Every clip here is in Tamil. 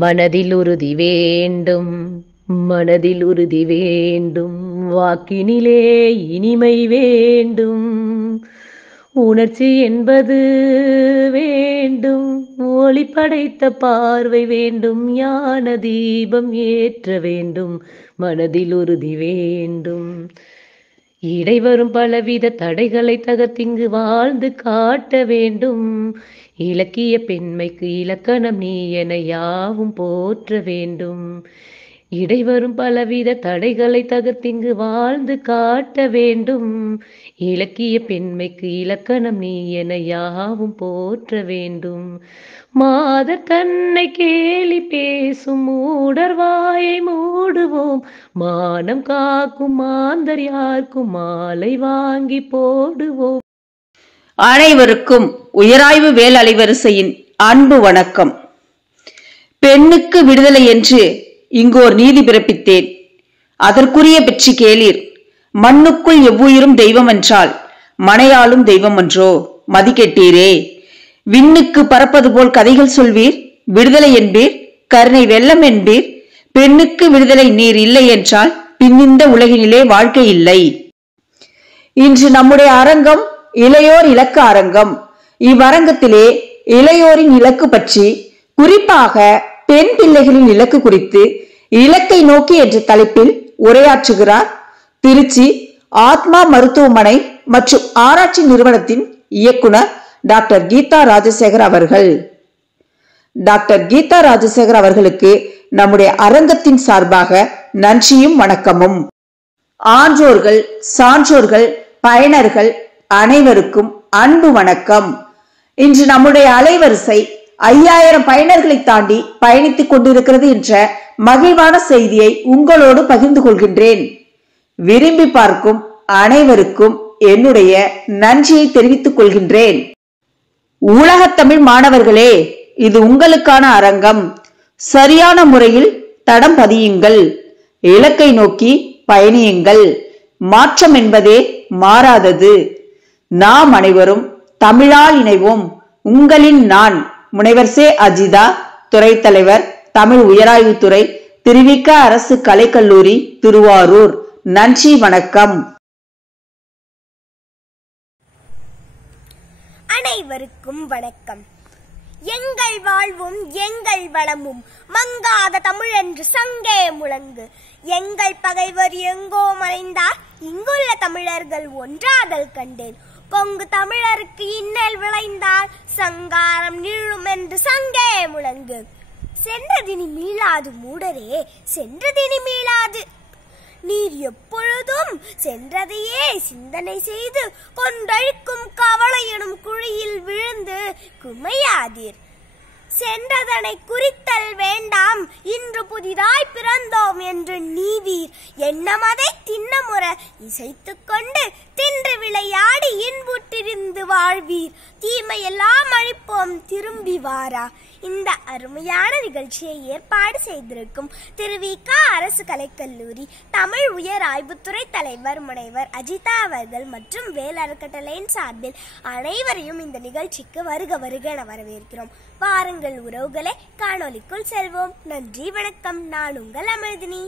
மனதில் உறுதி வேண்டும், மனதில் உறுதி வேண்டும், வாக்கினிலே இனிமை வேண்டும், உணர்ச்சி என்பது வேண்டும், ஒளி படைத்த பார்வை வேண்டும், ஞான தீபம் ஏற்ற வேண்டும், மனதில் உறுதி வேண்டும். இடைவரும் பலவித தடைகளை தகர்த்திங்கு வாழ்ந்து காட்ட வேண்டும். இலக்கிய பெண்மைக்கு இலக்கணம் நீ என யாவும் போற்ற வேண்டும். இடைவரும் பலவித தடைகளை தகர்த்திங்கு வாழ்ந்து காட்ட வேண்டும். இலக்கிய பெண்மைக்கு இலக்கணம் நீ என யாவும் போற்ற வேண்டும். மாதர் தன்னை கேலி பேசும் மூடர் வாயை மூடுவோம். மானம் காக்கும் மாந்தர் யாருக்கும் மாலை வாங்கி போடுவோம். அனைவருக்கும் உயராய்வு வேல் அலைவரிசையின் அன்பு வணக்கம். பெண்ணுக்கு விடுதலை என்று இங்கோர் நீதி பிறப்பித்தேன், அதற்குரிய வெற்றி கேளீர். மண்ணுக்குள் எவ்வுயிரும் தெய்வம் என்றால் மனையாளும் தெய்வம் என்றோ மதிக்கெட்டீரே. விண்ணுக்கு பறப்பது போல் கதைகள் சொல்வீர், விடுதலை என்பீர், கருணை வெள்ளம் என்பீர். பெண்ணுக்கு விடுதலை நீர் இல்லை என்றால் பின்னிந்த உலகினிலே வாழ்க்கை இல்லை. இன்று நம்முடைய அரங்கம் இளையோர் இலக்கு அரங்கம். இவ்வரங்கத்திலே இளையோரின் இலக்கு பற்றி, குறிப்பாக பெண் பிள்ளைகளின் இலக்கு குறித்து இலக்கை நோக்கி என்ற தலைப்பில் உரையாற்றுகிறார் திருச்சி ஆத்மா மருத்துவமனை மற்றும் ஆராய்ச்சி நிறுவனத்தின் இயக்குனர் டாக்டர் கீதா ராஜசேகர் அவர்கள். டாக்டர் கீதா ராஜசேகர் அவர்களுக்கு நம்முடைய அரங்கத்தின் சார்பாக நன்றியும் வணக்கமும். ஆன்றோர்கள், சான்றோர்கள், பயனர்கள் அனைவருக்கும் அன்பு வணக்கம். இன்று நம்முடைய அலைவரிசை 5000 பயனர்களை தாண்டி பயணித்துக் கொண்டிருக்கிறது என்ற மகிழ்வான செய்தியை உங்களோடு பகிர்ந்து கொள்கின்றேன். விரும்பி பார்க்கும் அனைவருக்கும் என்னுடைய நன்றியை தெரிவித்துக் கொள்கின்றேன். உலகத் தமிழ் மாணவர்களே, இது உங்களுக்கான அரங்கம். சரியான முறையில் தடம் பதியுங்கள், இலக்கை நோக்கி பயணியுங்கள். மாற்றம் என்பதே மாறாதது. நாம் அனைவரும் தமிழால் இணைவோம். உங்களின் நான் முனைவர் சே அஜிதா, துறை தலைவர், தமிழ் உயராய்வுத்துறை, திருவிக அரசு கலைக்கல்லூரி, திருவாரூர். நன்றி, வணக்கம். அனைவருக்கும் வணக்கம். எங்கள் வாழ்வும் எங்கள் வளமும் மங்காத தமிழ் என்று சங்கே முழங்கு. எங்கள் பகைவர் எங்கோ மறைந்தார், இங்குள்ள தமிழர்கள் ஒன்றாதல் கண்டேன். கொங்கு தமிழருக்கு இன்னல் விளைந்தால் சங்காரம் நீளும் என்று சங்கே முழங்கு. சென்றதினி மீளாது மூடரே, சென்றதினி மீளாது. நீர் எப்பொழுதும் சென்றதையே சிந்தனை செய்து கொண்டழிக்கும் கவலை எனும் குழியில் விழுந்து குமையாதீர். சென்றதனை குறித்தல் வேண்டாம், இன்று புதிதாய் பிறந்தோம் என்று நீவீர். எண்ணமதை தின்னமுற இசைத்துக் கொண்டு தின்று விளையாடி இன்புற்றிருந்து வாழ்வீர். தீமையெல்லாம் அழிப்போம் திரும்பி வாரா. இந்த அருமையான நிகழ்ச்சியை ஏற்பாடு செய்திருக்கும் திருவிக அரசு கலைக்கல்லூரி தமிழ் உயர் ஆய்வுத்துறை தலைவர் முனைவர் அஜிதா அவர்கள் மற்றும் வேல் அறக்கட்டளையின் சார்பில் அனைவரையும் இந்த நிகழ்ச்சிக்கு வருக வருக என வரவேற்கிறோம். வாருங்கள் உறவுகளே, காணொலிக்குள் செல்வோம். நன்றி, வணக்கம். நான் உங்கள் அமிர்தினி.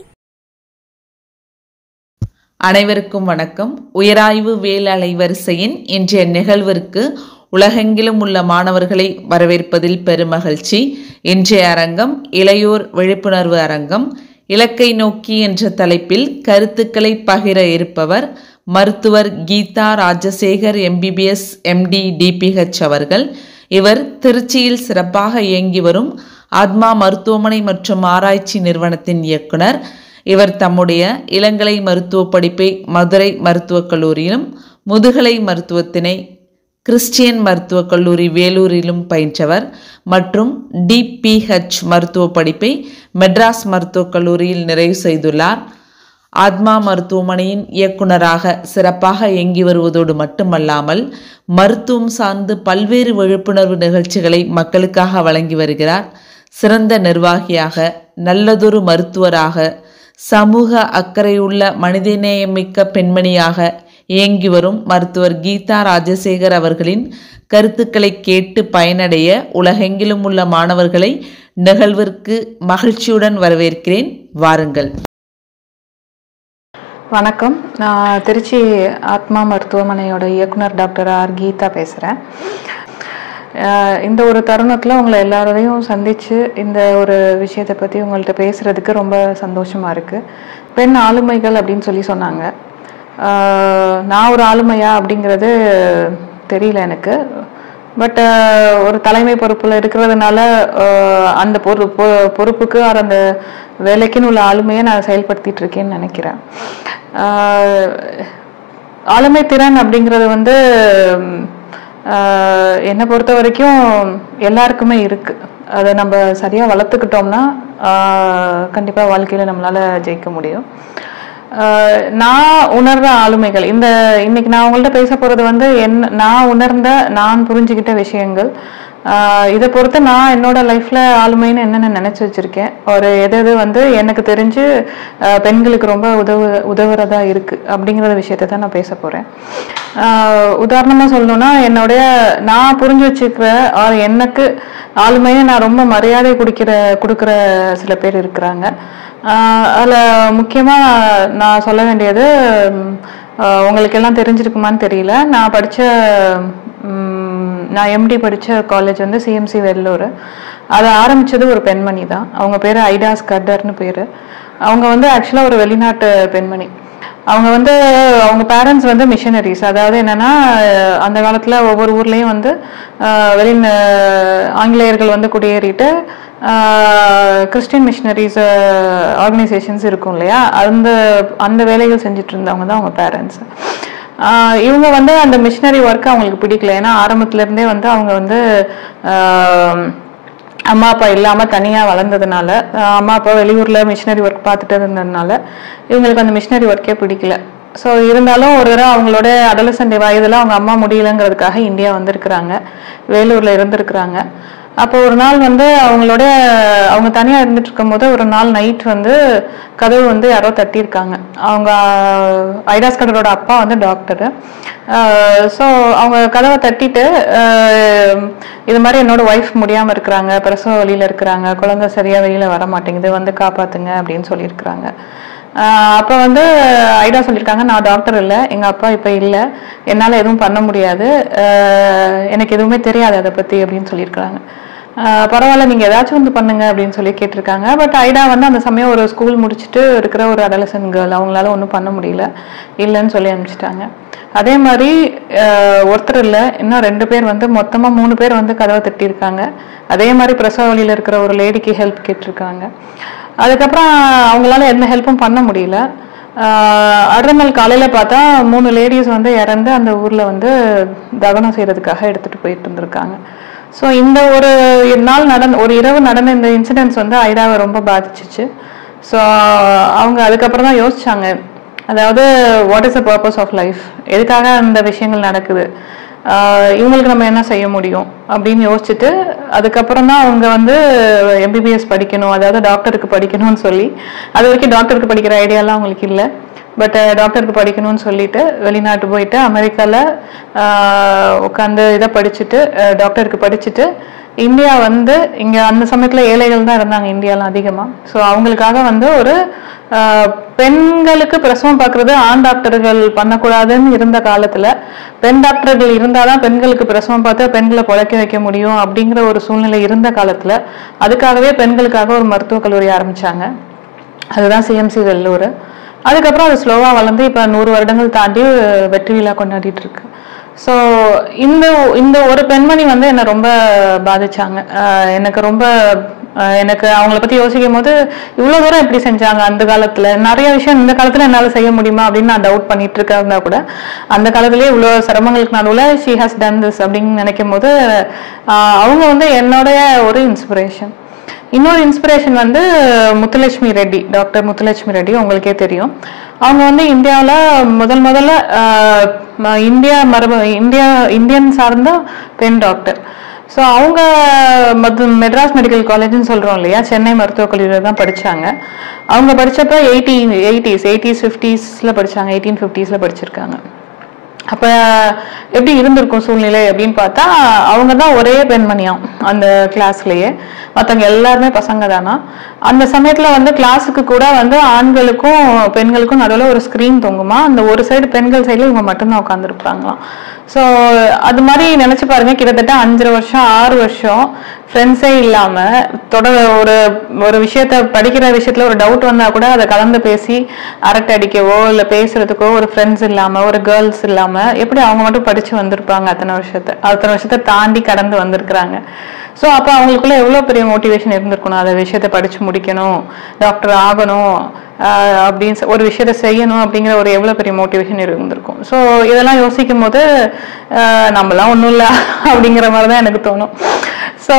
அனைவருக்கும் வணக்கம். உயராய்வு வேல் அலைவரிசையின் இன்றைய நிகழ்விற்கு உலகெங்கிலும் உள்ள மாணவர்களை வரவேற்பதில் பெருமகிழ்ச்சி. இன்றைய அரங்கம் இளையோர் விழிப்புணர்வு அரங்கம். இலக்கை நோக்கி என்ற தலைப்பில் கருத்துக்களை பகிர இருப்பவர் மருத்துவர் Geetha Rajasekar MBBS MD DPH அவர்கள். இவர் திருச்சியில் சிறப்பாக இயங்கி வரும் ஆத்மா மருத்துவமனை மற்றும் ஆராய்ச்சி நிறுவனத்தின் இயக்குனர். இவர் தம்முடைய இளங்கலை மருத்துவ படிப்பை மதுரை மருத்துவக் கல்லூரியிலும், முதுகலை மருத்துவத்தினை கிறிஸ்டியன் மருத்துவக் கல்லூரி வேலூரிலும் பயின்றவர் மற்றும் DPH மருத்துவ படிப்பை மெட்ராஸ் மருத்துவக் கல்லூரியில் நிறைவு செய்துள்ளார். ஆத்மா மருத்துவமனையின் இயக்குனராக சிறப்பாக இயங்கி வருவதோடு மட்டுமல்லாமல் மருத்துவம் சார்ந்து பல்வேறு விழிப்புணர்வு நிகழ்ச்சிகளை மக்களுக்காக வழங்கி வருகிறார். சிறந்த நிர்வாகியாக, நல்லதொரு மருத்துவராக, சமூக அக்கறையுள்ள மனிதநேயமிக்க பெண்மணியாக இயங்கி வரும் மருத்துவர் கீதா ராஜசேகர் அவர்களின் கருத்துக்களை கேட்டு பயனடைய உலகெங்கிலும் உள்ள மாணவர்களை நிகழ்விற்கு மகிழ்ச்சியுடன் வரவேற்கிறேன். வாருங்கள். வணக்கம். நான் திருச்சி ஆத்மா மருத்துவமனையோட இயக்குனர் டாக்டர் ஆர் கீதா பேசுகிறேன். இந்த ஒரு தருணத்தில் உங்களை எல்லாரையும் சந்தித்து இந்த ஒரு விஷயத்தை பற்றி உங்கள்கிட்ட பேசுகிறதுக்கு ரொம்ப சந்தோஷமாக இருக்குது. பெண் ஆளுமைகள் அப்படின்னு சொல்லி சொன்னாங்க. நான் ஒரு ஆளுமையா அப்படிங்கிறது தெரியல எனக்கு. பட் ஒரு தலைமை பொறுப்பில் இருக்கிறதுனால அந்த பொறுப்புக்கு அந்த வேலைக்குன்னு உள்ள ஆளுமையை நான் செயல்படுத்திட்டு இருக்கேன்னு நினைக்கிறேன். ஆளுமை திறன் அப்படிங்கிறது என்னை பொறுத்த வரைக்கும் எல்லாருக்குமே இருக்கு. அதை நம்ம சரியாக வளர்த்துக்கிட்டோம்னா கண்டிப்பாக வாழ்க்கையில் நம்மளால ஜெயிக்க முடியும். நான் உணர்ற ஆளுமைகள் இன்னைக்கு நான் உங்கள்கிட்ட பேச போறது நான் உணர்ந்த, நான் புரிஞ்சுக்கிட்ட விஷயங்கள். இதை பொறுத்து நான் என்னோட லைஃப்ல ஆளுமைன்னு என்னென்ன நினைச்சு வச்சிருக்கேன், ஒரு எது எனக்கு தெரிஞ்சு பெண்களுக்கு ரொம்ப உதவுறதா இருக்கு அப்படிங்கிற விஷயத்த தான் நான் பேச போறேன். உதாரணமா சொல்லணும்னா, நான் புரிஞ்சு வச்சுக்கிற எனக்கு ஆளுமையை நான் ரொம்ப மரியாதை கொடுக்கிற சில பேர் இருக்கிறாங்க. அதில் முக்கியமாக நான் சொல்ல வேண்டியது, உங்களுக்கு எல்லாம் தெரிஞ்சிருக்குமான்னு தெரியல, நான் எம்டி படித்த காலேஜ் சிஎம்சி வெள்ளூர். அதை ஆரம்பித்தது ஒரு பெண்மணி தான். அவங்க பேர் ஐடா ஸ்கர்டர்னு பேர். அவங்க ஆக்சுவலாக ஒரு வெளிநாட்டு பெண்மணி. அவங்க அவங்க பேரண்ட்ஸ் மிஷனரிஸ். அதாவது என்னன்னா, அந்த காலத்தில் ஒவ்வொரு ஊர்லேயும் ஆங்கிலேயர்கள் குடியேறிட்டு கிறிஸ்டின் மிஷனரிஸ் ஆர்கனைசேஷன்ஸ் இருக்கும் இல்லையா, அந்த வேலைகள் செஞ்சுட்டு இருந்தவங்க தான் அவங்க பேரண்ட்ஸ். இவங்க அந்த மிஷனரி ஒர்க் அவங்களுக்கு பிடிக்கல. ஏன்னா ஆரம்பத்துல இருந்தே அவங்க அம்மா அப்பா இல்லாம தனியா வளர்ந்ததுனால, அம்மா அப்பா வெளியூர்ல மிஷனரி ஒர்க் பார்த்துட்டு இருந்ததுனால இவங்களுக்கு அந்த மிஷனரி ஒர்க்கே பிடிக்கல. ஸோ இருந்தாலும் ஒரு தடவை அவங்களோட அடலசன்ட் வயதுல அவங்க அம்மா முடியலங்கிறதுக்காக இந்தியா வந்திருக்கிறாங்க, வேலூர்ல இருந்திருக்கிறாங்க. அப்போ ஒரு நாள் அவங்க தனியா இருந்துட்டு இருக்கும் போது ஒரு நாள் நைட் கதவு யாரோ தட்டியிருக்காங்க. அவங்க ஐடா ஸ்கர்டரோட அப்பா டாக்டர். ஸோ அவங்க கதவை தட்டிட்டு, இது மாதிரி என்னோட ஒய்ஃப் முடியாம இருக்கிறாங்க, பிரசவ வழியில இருக்கிறாங்க, குழந்தை சரியா வெளியில வர மாட்டேங்குது, காப்பாத்துங்க அப்படின்னு சொல்லியிருக்கிறாங்க. அப்போ ஐடா சொல்லியிருக்காங்க, நான் டாக்டர் இல்லை, எங்க அப்பா இப்ப இல்லை, என்னால எதுவும் பண்ண முடியாது, எனக்கு எதுவுமே தெரியாது அதை பத்தி அப்படின்னு சொல்லியிருக்கிறாங்க. பரவாயில்ல, நீங்க ஏதாச்சும் பண்ணுங்க அப்படின்னு சொல்லி கேட்டிருக்காங்க. பட் ஐடா அந்த சமயம் ஒரு ஸ்கூல் முடிச்சுட்டு இருக்கிற ஒரு அடலசன்ட் கேர்ள், அவங்களால ஒன்றும் பண்ண முடியல, இல்லைன்னு சொல்லி அனுப்பிச்சிட்டாங்க. அதே மாதிரி ஒருத்தர் இல்லை, இன்னும் 2 பேர் மொத்தமா 3 பேர் கதவை தட்டியிருக்காங்க. அதே மாதிரி பிரசவ வழியில இருக்கிற ஒரு லேடிக்கு ஹெல்ப் கேட்டிருக்காங்க. அதுக்கப்புறம் அவங்களால எந்த ஹெல்ப்பும் பண்ண முடியல. அடுத்த நாள் காலையில பார்த்தா 3 லேடிஸ் இறந்து அந்த ஊர்ல தகனம் செய்யறதுக்காக எடுத்துட்டு போயிட்டு இருந்திருக்காங்க. ஸோ இந்த ஒரு இரவு நடந்த இந்த இன்சிடென்ட்ஸ் ஐடாவை ரொம்ப பாதிச்சிச்சு. ஸோ அவங்க அதுக்கப்புறம் தான் யோசிச்சாங்க, அதாவது what is the purpose of life, எதுக்காக அந்த விஷயங்கள் நடக்குது, இவங்களுக்கு நம்ம என்ன செய்ய முடியும் அப்படின்னு யோசிச்சுட்டு, அதுக்கப்புறம் தான் அவங்க எம்பிபிஎஸ் படிக்கணும், அதாவது டாக்டருக்கு படிக்கணும்னு சொல்லி, அது வரைக்கும் டாக்டருக்கு படிக்கிற ஐடியாலாம் அவங்களுக்கு இல்லை. பட் டாக்டருக்கு படிக்கணும்னு சொல்லிட்டு வெளிநாட்டு போயிட்டு அமெரிக்காவில் உட்காந்து இதை படிச்சுட்டு டாக்டருக்கு படிச்சுட்டு இந்தியா இங்கே அந்த சமயத்தில் ஏழைகள் தான் இருந்தாங்க இந்தியாவில் அதிகமாக. ஸோ அவங்களுக்காக ஒரு பெண்களுக்கு பிரசவம் பார்க்கறது ஆண் டாக்டர்கள் பண்ணக்கூடாதுன்னு இருந்த காலத்தில், பெண் டாக்டர்கள் இருந்தாதான் பெண்களுக்கு பிரசவம் பார்த்து பெண்களை பொழைக்க வைக்க முடியும் அப்படிங்கிற ஒரு சூழ்நிலை இருந்த காலத்தில், அதுக்காகவே பெண்களுக்காக ஒரு மருத்துவக் கல்லூரி ஆரம்பிச்சாங்க. அதுதான் சிஎம்சி வெள்ளூர். அதுக்கப்புறம் அது ஸ்லோவா வளர்ந்து இப்போ 100 வருடங்கள் தாண்டி வெற்றி விழா கொண்டாடிட்டு இருக்கு. ஸோ இந்த ஒரு பெண்மணி என்னை ரொம்ப பாதிச்சாங்க. எனக்கு அவங்கள பத்தி யோசிக்கும் போது, இவ்வளவு தூரம் எப்படி செஞ்சாங்க அந்த காலத்துல, நிறைய விஷயம் இந்த காலத்துல என்னால செய்ய முடியுமா அப்படின்னு நான் டவுட் பண்ணிட்டு இருக்கா கூட, அந்த காலத்திலேயே இவ்வளவு சிரமங்களுக்கு நடுவுல she has done this அப்படின்னு நினைக்கும் போது அவங்க என்னோடைய ஒரு இன்ஸ்பிரேஷன். இன்னொரு இன்ஸ்பிரேஷன் முத்துலட்சுமி ரெட்டி, டாக்டர் முத்துலட்சுமி ரெட்டி, உங்களுக்கே தெரியும். அவங்க இந்தியாவில் முதல்ல இந்தியன் சார்ந்த பெண் டாக்டர். ஸோ அவங்க மெட்ராஸ் மெடிக்கல் காலேஜ்னு சொல்கிறோம் இல்லையா, சென்னை மருத்துவக் கல்லூரியில் தான் படித்தாங்க. அவங்க படித்தப்ப 1850s படித்தாங்க, 1850s படிச்சிருக்காங்க. அப்போ எப்படி இருந்திருக்கும் சூழ்நிலை அப்படின்னு பார்த்தா, அவங்க தான் ஒரே பெண்மணியாம் அந்த கிளாஸ்லேயே, மற்றவங்க எல்லாருமே பசங்க தானா. அந்த சமயத்தில் வந்து கிளாஸுக்கு கூட வந்து ஆண்களுக்கும் பெண்களுக்கும் நடுவில் ஒரு ஸ்க்ரீன் தொங்குமா, அந்த ஒரு சைடு பெண்கள் சைடில் இவங்க மட்டும்தான் உட்காந்துருப்பாங்களாம். ஸோ அது மாதிரி நினச்சி பாருங்க, கிட்டத்தட்ட 5 வருஷம் 6 வருஷம் ஃப்ரெண்ட்ஸே இல்லாமல் ஒரு விஷயத்த படிக்கிற விஷயத்தில் ஒரு டவுட் வந்தால் கூட அதை கலந்து பேசி அரட்டை அடிக்கவோ இல்லை பேசுறதுக்கோ ஒரு ஃப்ரெண்ட்ஸ் இல்லாமல் ஒரு கேர்ள்ஸ் இல்லாமல் எப்படி அவங்க மட்டும் படித்து வந்திருப்பாங்க. அத்தனை வருஷத்தை தாண்டி கடந்து வந்திருக்கிறாங்க. ஸோ அப்போ அவங்களுக்குள்ள எவ்வளோ பெரிய மோட்டிவேஷன் இருந்திருக்கணும், அதை விஷயத்தை படித்து முடிக்கணும், டாக்டர் ஆகணும் அப்படின்னு ஒரு விஷயத்த செய்யணும் அப்படிங்கிற ஒரு எவ்வளோ பெரிய மோட்டிவேஷன் இருந்திருக்கும். ஸோ இதெல்லாம் யோசிக்கும் போது நம்மளாம் ஒன்றும் இல்லை அப்படிங்கிற மாதிரி தான் எனக்கு தோணும். ஸோ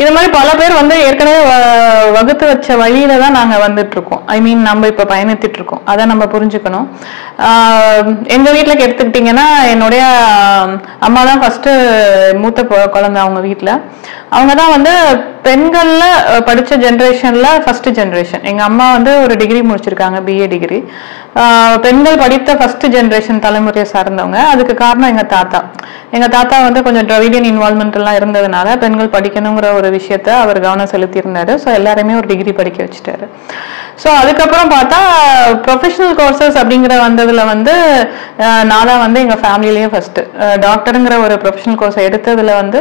இது மாதிரி பல பேர் வந்து ஏற்கனவே வகுத்து வச்ச வழியில தான் நாங்கள் வந்துட்டு இருக்கோம். ஐ மீன் நம்ம இப்போ பயணித்துட்டு இருக்கோம். அதை நம்ம புரிஞ்சுக்கணும். எங்க வீட்டில் எடுத்துக்கிட்டிங்கன்னா, என்னுடைய அம்மா தான் ஃபர்ஸ்ட் மூத்த குழந்தை அவங்க வீட்டில். அவங்க தான் வந்து பெண்கள்ல படிச்ச ஜென்ரேஷன்ல ஃபர்ஸ்ட் ஜென்ரேஷன். எங்க அம்மா வந்து ஒரு டிகிரி முடிச்சிருக்காங்க, BA டிகிரி. பெண்கள் படித்த ஃபர்ஸ்ட் ஜென்ரேஷன் தலைமுறையை சார்ந்தவங்க. அதுக்கு காரணம் எங்க தாத்தா வந்து கொஞ்சம் டிராவிடியன் இன்வால்மெண்ட் எல்லாம் இருந்ததுனால பெண்கள் படிக்கணுங்கிற ஒரு விஷயத்த அவர் கவனம் செலுத்தி இருந்தாரு. ஸோ எல்லாருமே ஒரு டிகிரி படிக்க வச்சுட்டாரு. ஸோ அதுக்கப்புறம் பார்த்தா ப்ரொஃபஷனல் கோர்சஸ் அப்படிங்கிற வந்ததுல வந்து நான் தான் வந்து எங்க ஃபேமிலிலேயே ஃபர்ஸ்ட் டாக்டருங்கிற ஒரு ப்ரொஃபஷனல் கோர்ஸ் எடுத்ததுல வந்து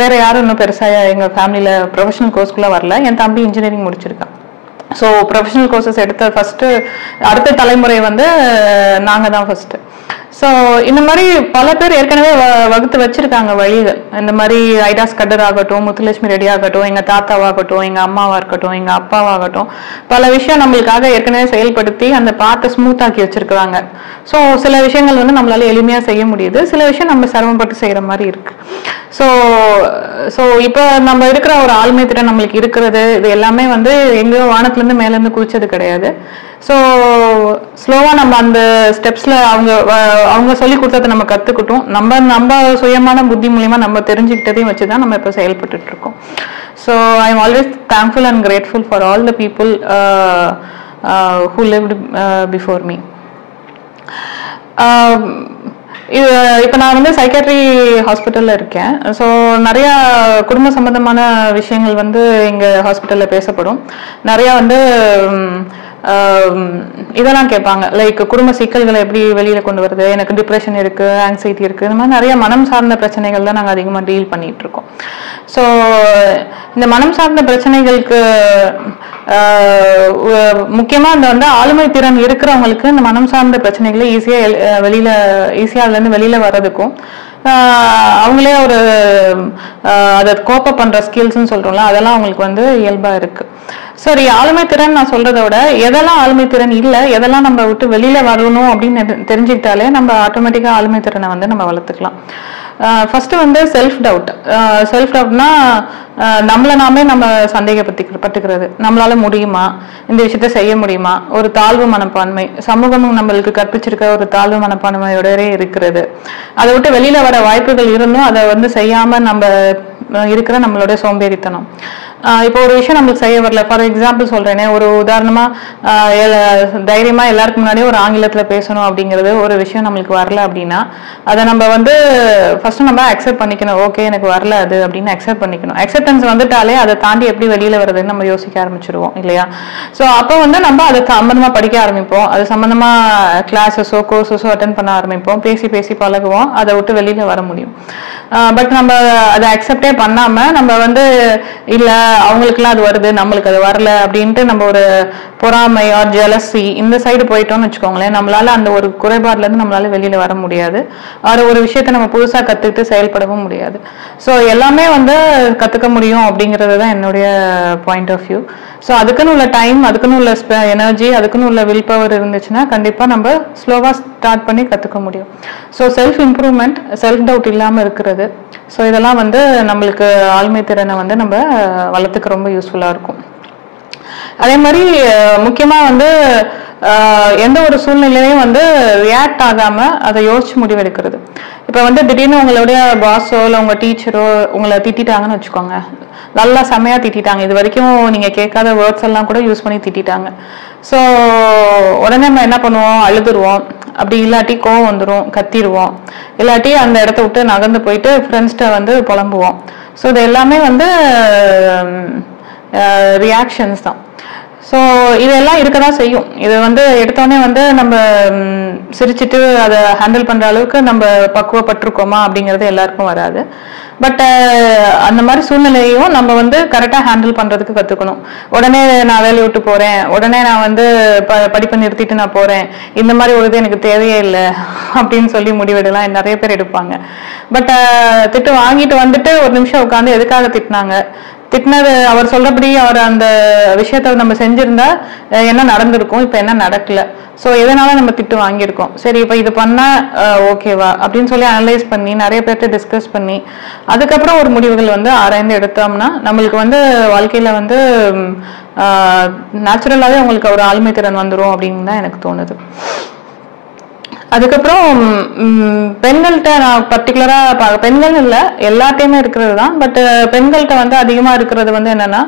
வேற யாரும் இன்னும் பெருசா எங்க ஃபேமிலியில ப்ரொஃபஷனல் கோர்ஸ்க்குள்ள வரல. என் தம்பி இன்ஜினியரிங் முடிச்சிருக்கான். ஸோ ப்ரொஃபஷனல் கோர்சஸ் எடுத்த ஃபர்ஸ்ட் அடுத்த தலைமுறை வந்து நாங்க தான் ஃபர்ஸ்ட். ஸோ இந்த மாதிரி பல பேர் ஏற்கனவே வகுத்து வச்சிருக்காங்க வழிகள். இந்த மாதிரி ஐடாஸ் கட்டர் ஆகட்டும், முத்துலட்சுமி ரெடி ஆகட்டும், எங்க தாத்தாவாகட்டும், எங்க அம்மாவா இருக்கட்டும், எங்க அப்பாவாகட்டும், பல விஷயம் நம்மளுக்காக ஏற்கனவே செயல்படுத்தி அந்த பாத்தை ஸ்மூத் ஆக்கி வச்சிருக்காங்க. ஸோ சில விஷயங்கள் வந்து நம்மளால எளிமையா செய்ய முடியுது, சில விஷயம் நம்ம சிரமப்பட்டு செய்யற மாதிரி இருக்கு. ஸோ இப்போ நம்ம இருக்கிற ஒரு ஆளுமை திறன் நம்மளுக்கு இருக்கிறது, இது எல்லாமே வந்து எங்கேயோ வானத்துல இருந்து மேல இருந்து குதிச்சது கிடையாது. ஸோ ஸ்லோவா நம்ம அந்த ஸ்டெப்ஸ்ல அவங்க சொல்லி கொடுத்ததை நம்ம கத்துக்கிட்டோம். நம்ம சுயமான புத்தி மூலியமா நம்ம தெரிஞ்சுக்கிட்டதையும் வச்சுதான் நம்ம இப்போ செயல்பட்டு இருக்கோம். So I am always thankful and grateful for all the people who lived before me. இப்போ நான் வந்து சைக்காட்ரி ஹாஸ்பிட்டலில் இருக்கேன். ஸோ நிறைய குடும்ப சம்பந்தமான விஷயங்கள் வந்து எங்கள் ஹாஸ்பிட்டலில் பேசப்படும். நிறையா வந்து இதெல்லாம் கேட்பாங்க, லைக் குடும்ப சிக்கல்களை எப்படி வெளியில கொண்டு வருது, எனக்கு டிப்ரெஷன் இருக்கு, ஆங்ஸைட்டி இருக்கு, இந்த மாதிரி நிறைய மனம் சார்ந்த பிரச்சனைகள் தான் நாங்கள் அதிகமாக டீல் பண்ணிட்டு இருக்கோம். ஸோ இந்த மனம் சார்ந்த பிரச்சனைகளுக்கு முக்கியமா இந்த வந்து ஆளுமை திறன் இருக்கிறவங்களுக்கு இந்த மனம் சார்ந்த பிரச்சனைகளை ஈஸியா அதுல இருந்து வெளியில வர்றதுக்கும் அவங்களே ஒரு அதை கோப்ப பண்ற ஸ்கில்ஸ்ன்னு சொல்றோம்ல, அதெல்லாம் அவங்களுக்கு வந்து இயல்பா இருக்கு. சரி, ஆளுமை திறன் நான் சொல்றதை விட எதெல்லாம் ஆளுமை திறன் இல்லை, எதெல்லாம் நம்ம விட்டு வெளியில வரணும் அப்படின்னு தெரிஞ்சுக்கிட்டாலே நம்ம ஆட்டோமேட்டிக்கா ஆளுமை திறனை வந்து நம்ம வளர்த்துக்கலாம். ஃபர்ஸ்ட் வந்து செல்ஃப் டவுட்னா நம்மளை நாமே நம்ம சந்தேகப்பட்டுக்கிறது. நம்மளால முடியுமா, இந்த விஷயத்த செய்ய முடியுமா, ஒரு தாழ்வு மனப்பான்மை, சமூகமும் நம்மளுக்கு கற்பிச்சிருக்க ஒரு தாழ்வு மனப்பான்மையோடவே இருக்கிறது. அதை விட்டு வெளியில வர வாய்ப்புகள் இருந்தும் அதை வந்து செய்யாம நம்ம இருக்கிற நம்மளோட சோம்பேறித்தனம். இப்போ ஒரு விஷயம் நம்மளுக்கு செய்ய வரல, ஃபார் எக்ஸாம்பிள் சொல்றேனே, ஒரு உதாரணமா தைரியமா எல்லாருக்கும் முன்னாடியே ஒரு ஆங்கிலத்துல பேசணும் அப்படிங்கிறது ஒரு விஷயம் நம்மளுக்கு வரல அப்படின்னா அதை நம்ம வந்து ஃபர்ஸ்ட் நம்ம அக்செப்ட் பண்ணிக்கணும். ஓகே, எனக்கு வரல அது அப்படின்னு அக்செப்ட் பண்ணிக்கணும். அக்செப்டன்ஸ் வந்துட்டாலே அதை தாண்டி எப்படி வெளியில வருதுன்னு நம்ம யோசிக்க ஆரம்பிச்சிருவோம் இல்லையா? ஸோ அப்போ வந்து நம்ம அதை சம்பந்தமா படிக்க ஆரம்பிப்போம், அது சம்பந்தமா கிளாஸஸோ கோர்ஸஸோ அட்டென்ட் பண்ண ஆரம்பிப்போம், பேசி பழகுவோம், அதை விட்டு வெளியில வர முடியும். பட் நம்ம அதை அக்செப்டே பண்ணாம நம்ம வந்து இல்ல அவங்களுக்குலாம் அது வருது நம்மளுக்கு அது வரல அப்படின்ட்டு நம்ம ஒரு பொறாமை ஆர் ஜெலசி இந்த சைடு போயிட்டோம்னு வச்சுக்கோங்களேன், நம்மளால அந்த ஒரு குறைபாடுல இருந்து நம்மளால வெளியில வர முடியாது. ஒரு விஷயத்த நம்ம புதுசா கத்துக்கிட்டு செயல்படவும் முடியாது. ஸோ எல்லாமே வந்து கத்துக்க முடியும் அப்படிங்கிறது தான் என்னுடைய பாயிண்ட் ஆஃப் வியூ. ஸோ அதுக்குன்னு உள்ள டைம், அதுக்குன்னு உள்ள எனர்ஜி, அதுக்குன்னு உள்ள வில் பவர் இருந்துச்சுன்னா கண்டிப்பா நம்ம ஸ்லோவா ஸ்டார்ட் பண்ணி கத்துக்க முடியும். So self improvement, self doubt இல்லாம இருக்கிறது, ஸோ இதெல்லாம் வந்து நம்மளுக்கு ஆளுமை திறனை வந்து நம்ம வளர்த்துக்க ரொம்ப யூஸ்ஃபுல்லா இருக்கும். அதே மாதிரி முக்கியமா வந்து எந்த ஒரு சூழ்நிலையும் வந்து ரியாக்ட் ஆகாம அதை யோசிச்சு முடிவெடுக்கிறது. இப்ப வந்து திடீர்னு உங்களுடைய பாஸோ இல்லை உங்க டீச்சரோ உங்களை திட்டாங்கன்னு வச்சுக்கோங்க, நல்லா செமையா திட்டாங்க, இது வரைக்கும் நீங்க கேட்காத வேர்ட்ஸ் எல்லாம் கூட யூஸ் பண்ணி திட்டாங்க. ஸோ உடனே நம்ம என்ன பண்ணுவோம், அழுதுருவோம். அப்படி இல்லாட்டி கோவம் வந்துடும், கத்திடுவோம், இல்லாட்டி அந்த இடத்த விட்டு நகர்ந்து போயிட்டு ஃப்ரெண்ட்ஸ்கிட்ட வந்து புலம்புவோம். ஸோ இது எல்லாமே வந்து ரியாக்ஷன்ஸ் தான். ஸோ இதெல்லாம் இருக்க தான் செய்யும். இது வந்து எடுத்தோடனே வந்து நம்ம சிரிச்சுட்டு அதை ஹேண்டில் பண்ணுற அளவுக்கு நம்ம பக்குவப்பட்டிருக்கோமா அப்படிங்கிறது எல்லாருக்கும் வராது. பட் அந்த மாதிரி சூழ்நிலையும் நம்ம வந்து கரெக்டாக ஹேண்டில் பண்ணுறதுக்கு கற்றுக்கணும். உடனே நான் வேலையை விட்டு போகிறேன், உடனே நான் வந்து படிப்பை நிறுத்திட்டு நான் போகிறேன், இந்த மாதிரி ஒரு இது எனக்கு தேவையே இல்லை அப்படின்னு சொல்லி முடிவெடுலாம் நிறைய பேர் எடுப்பாங்க. பட் திட்டு வாங்கிட்டு வந்துட்டு ஒரு நிமிஷம் உட்காந்து எதுக்காக திட்டினாங்க, திட்டினது அவர் சொல்றபடி அவர் அந்த விஷயத்த நம்ம செஞ்சிருந்தா என்ன நடந்திருக்கும், இப்ப என்ன நடக்கல, ஸோ எதனால நம்ம திட்டு வாங்கியிருக்கோம், சரி இப்ப இது பண்ணா ஓகேவா அப்படின்னு சொல்லி அனலைஸ் பண்ணி நிறைய பேர்கிட்ட டிஸ்கஸ் பண்ணி அதுக்கப்புறம் ஒரு முடிவுகள் வந்து ஆராய்ந்து எடுத்தோம்னா நம்மளுக்கு வந்து வாழ்க்கையில வந்து நேச்சுரலாவே உங்களுக்கு ஒரு ஆளுமை திறன் வந்துடும் அப்படின்னு தான் எனக்கு தோணுது. அதுக்கப்புறம் பெண்கள்கிட்ட நான் பர்டிகுலரா பெண்கள் இல்லை எல்லாத்தையுமே இருக்கிறது தான். பட் பெண்கள்கிட்ட வந்து அதிகமா இருக்கிறது வந்து என்னன்னா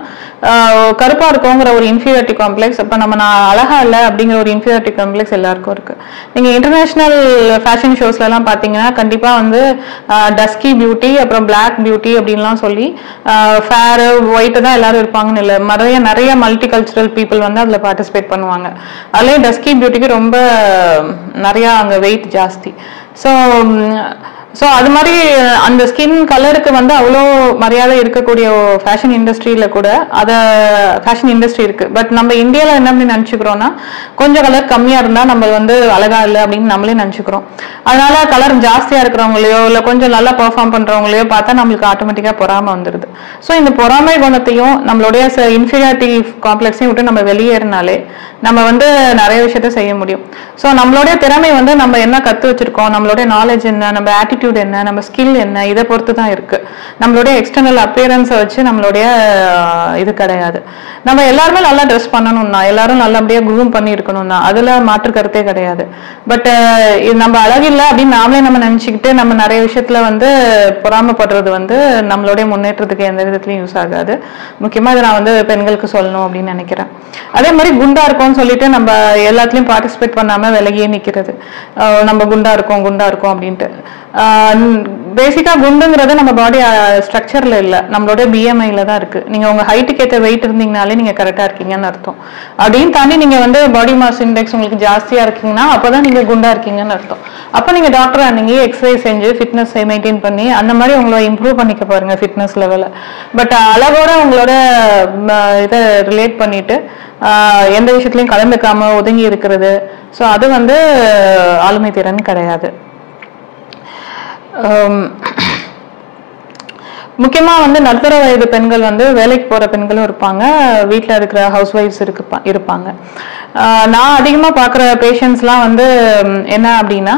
கருப்பா இருக்கோங்கிற ஒரு இன்ஃபீரியாரிட்டி காம்ப்ளெக்ஸ். அப்ப நான் அழகா இல்லை அப்படிங்கிற ஒரு இன்ஃபீரியாரிட்டி காம்ப்ளெக்ஸ் எல்லாருக்கும் இருக்கு. நீங்க இன்டர்நேஷனல் ஃபேஷன் ஷோஸ்ல எல்லாம் பாத்தீங்கன்னா கண்டிப்பா வந்து டஸ்கி பியூட்டி அப்புறம் பிளாக் பியூட்டி அப்படின்லாம் சொல்லி ஃபேர் ஒயிட் தான் எல்லாரும் இருப்பாங்கன்னு இல்லை, நிறைய மல்டி கல்ச்சுரல் பீப்புள் வந்து அதுல பார்ட்டிசிபேட் பண்ணுவாங்க. அதுலயே டஸ்கி பியூட்டிக்கு ரொம்ப நிறைய அங்க வெயிட் ஜாஸ்தி. ஸோ அது மாதிரி அந்த ஸ்கின் கலருக்கு வந்து அவ்வளோ மரியாதை இருக்கக்கூடிய ஃபேஷன் இண்டஸ்ட்ரியில கூட ஃபேஷன் இண்டஸ்ட்ரி இருக்கு. பட் நம்ம இந்தியாவில் என்ன அப்படி நினச்சிக்கிறோம்னா கொஞ்சம் கலர் கம்மியா இருந்தா நம்ம வந்து அழகா இல்லை அப்படின்னு நம்மளே நினச்சிக்கிறோம். அதனால கலர் ஜாஸ்தியா இருக்கிறவங்களையோ இல்லை கொஞ்சம் நல்லா பெர்ஃபார்ம் பண்றவங்களையோ பார்த்தா நம்மளுக்கு ஆட்டோமேட்டிக்கா பொறாமை வந்துடுது. ஸோ இந்த பொறாமை குணத்தையும் நம்மளுடைய இன்ஃபீரியாரிட்டி காம்ப்ளெக்ஸையும் விட்டு நம்ம வெளியேறினாலே நம்ம வந்து நிறைய விஷயத்த செய்ய முடியும். ஸோ நம்மளுடைய திறமை வந்து நம்ம என்ன கற்று வச்சிருக்கோம், நம்மளுடைய நாலேஜ் என்ன, நம்ம ஆட்டிடியூட் என்ன, நம்ம ஸ்கில் என்ன, இதை பொறுத்து தான் இருக்கு. நம்மளுடைய எக்ஸ்டர்னல் அப்பியரன்ஸை வச்சு நம்மளுடைய இது கிடையாது. நம்ம எல்லாருமே நல்லா ட்ரெஸ் பண்ணணும்னா, எல்லாரும் நல்லபடியா குரூம் பண்ணி இருக்கணும்னா அதுல மாற்று கருத்தே கிடையாது. பட் நம்ம அழகில்லை அப்படின்னு நாமளே நம்ம நினைச்சுக்கிட்டு நம்ம நிறைய விஷயத்துல வந்து பொறாமப்படுறது வந்து நம்மளுடைய முன்னேற்றத்துக்கு எந்த விதத்துலயும் யூஸ் ஆகாது. முக்கியமா இதை நான் வந்து பெண்களுக்கு சொல்லணும் அப்படின்னு நினைக்கிறேன். அதே மாதிரி குண்டா இருக்கோம்னு சொல்லிட்டு நம்ம எல்லாத்துலயும் பார்ட்டிசிபேட் பண்ணாம விலகியே நிக்கிறது, நம்ம குண்டா இருக்கோம் அப்படின்ட்டு. பேசிக்கா குண்டுங்கிறது நம்ம பாடி ஸ்ட்ரக்சர்ல இல்ல, நம்மளோட பிஎம்ஐல தான் இருக்கு. நீங்க உங்க ஹைட்டுக்கு ஏற்ற வெயிட் இருந்தீங்கனாலே நீங்க கரெக்டா இருக்கீங்கன்னு அர்த்தம். அப்படின்னு தாண்டி நீங்க வந்து பாடி மாஸ் இண்டெக்ஸ் உங்களுக்கு ஜாஸ்தியா இருக்கீங்கன்னா அப்பதான் நீங்க குண்டா இருக்கீங்கன்னு அர்த்தம். அப்ப நீங்க டாக்டர் ஆனீங்க, எக்ஸசைஸ் செஞ்சு ஃபிட்னஸ் மெயின்டைன் பண்ணி அந்த மாதிரி உங்களை இம்ப்ரூவ் பண்ணிக்க பாருங்க ஃபிட்னஸ் லெவல. பட் அளவோட உங்களோட இதை ரிலேட் பண்ணிட்டு எந்த விஷயத்துலயும் கலந்துக்காம ஒதுங்கி இருக்கிறது, ஸோ அது வந்து ஆளுமை திறன் கிடையாது. முக்கியமா வந்து நடுத்தர வயது பெண்கள் வந்து வேலைக்கு போற பெண்களும் இருப்பாங்க, வீட்டில் இருக்கிற ஹவுஸ் ஒய்ஃப்ஸ் இருப்பாங்க. நான் அதிகமா பார்க்குற பேஷண்ட்ஸ்லாம் வந்து என்ன அப்படின்னா